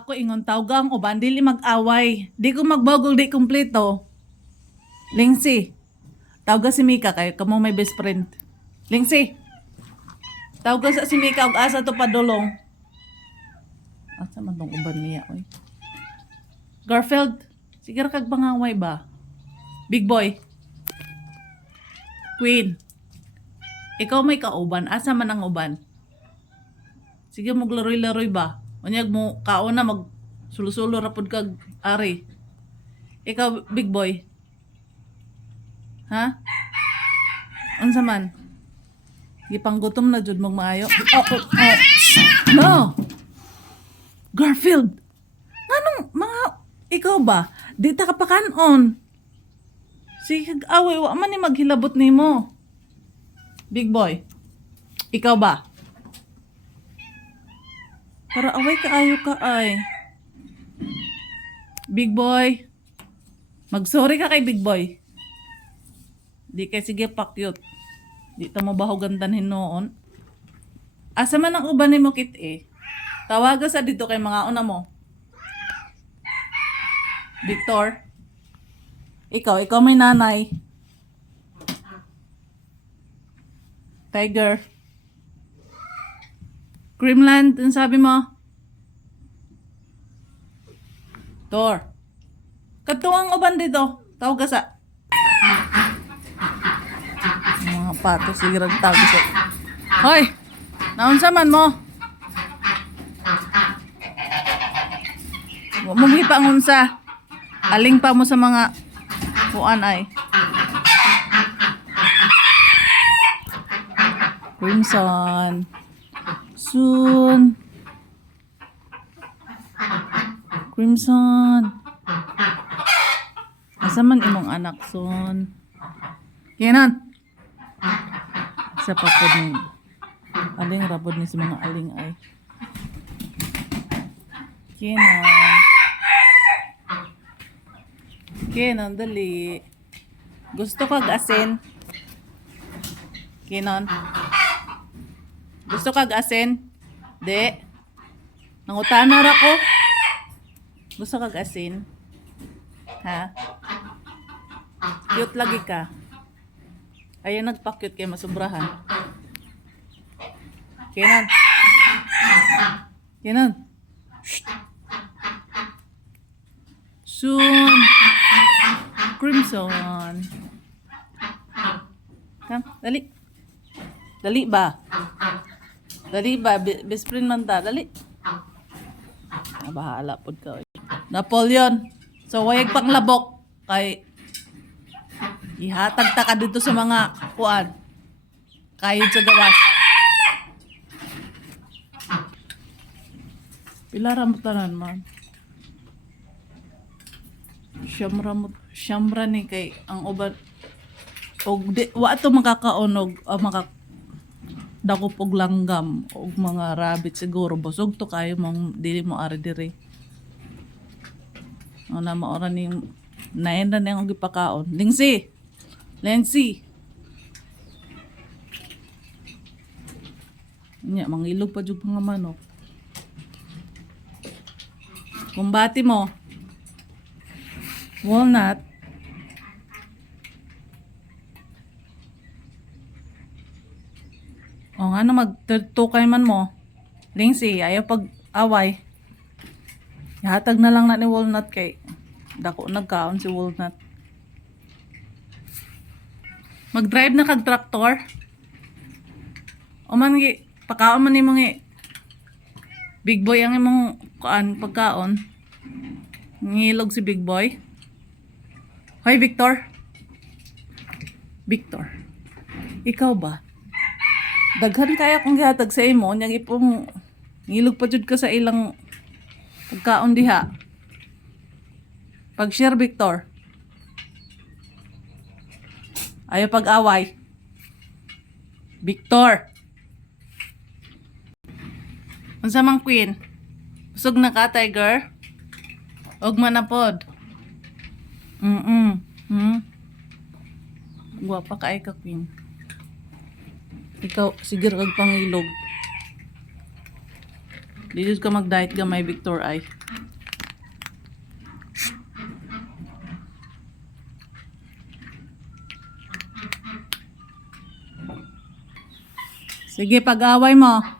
Ako ingon tawgang uban dili mag-away. Di ko magbogol di kumpleto. Lingsi. Tawga si Mika kay kamo may best friend. Lingsi. Tawga sa si Mika og asa to padulong. Asa man tong uban niya oy. Garfield, sige ra kag bangaway ba? Big boy. Queen. Ikaw may kauban, asa man ang uban? Sige maglaroy-laroy ba? Unyag mo kauna mag sulo-sulo rapod kag ari. Ikaw big boy. Ha? Unsa man? Gipanggutom na jud mong maayo. No. Garfield. Nganong mga ikaw ba? Di ta kapakanon. Sige away wa man ni maghilabot nimo. Big boy. Ikaw ba? Para away kaayo ka ay. Big boy. Magsorry ka kay big boy. Di kay sige pakyot. Di ta mo bahugantan hinoon. Asa man ang uban nimo kit eh. Tawaga sa dito kay mga una mo. Victor. Ikaw may nanay. Tiger. Creamland, ang sabi mo? Tor. Katuwang uban dito. Tawag ka sa. Mga pato, sige tawag sa. Hoy! Naunsa man mo? Huwag mo hipangunsa. Aling pa mo sa mga kuan ay. Crimson. Soon. Crimson. Asa man imong anak son? Kenan. Sa papod ni aling rabod ni sa mga aling ay. Kenan. Kenan dali. Gusto kag asin? Kenan. Gusto kag asin? De. Nangutana ra ko. Gusto kag asin? Ha? Cute lagi ka. Ayan nagpa-cute kay masubrahan. Kenan. Kenan. Shh. Soon. Crimson. Come, dali. Dali ba? Dali ba? Best friend man ta. Dali. Bahala pod ka. Napoleon. So, wayag pang labok. Kay ihatag ta ka dito sa mga kuan. Kayod sa gawas. Pila ra mo tanan man. Siyamra ni kay ang uban og wa to makakaonog dakop og langgam og mga rabbit siguro busog to kayo mong dili mo ari diri. Ana maora ni naenda nang gipakaon. Lensi. Nya mangilog pa jud mga manok. Kumbati mo. Walnut. O nga na magtukay man mo. Lingsi, ayaw pag-away. Ihatag na lang na ni Walnut kay dako nagkaon si Walnut. Mag-drive na kag traktor. O man gi, pakaon man nimo gi. Big boy ang imong pagkaon. Ngilog si big boy. Hoy Victor. Ikaw ba? Daghan kaya kung gihatag sa imo, nyang ipong ngilog pa jud ka sa ilang pagkaon diha. Pag-share Victor. Ayaw pag-away. Victor. Unsa mang queen? Usog na ka, Tiger? Og manapod. Guwapa ka ay ka, queen. Ikaw, sige kag pangilog. Di ka mag-diet gamay, Victor, ay. Sige, pag-away mo.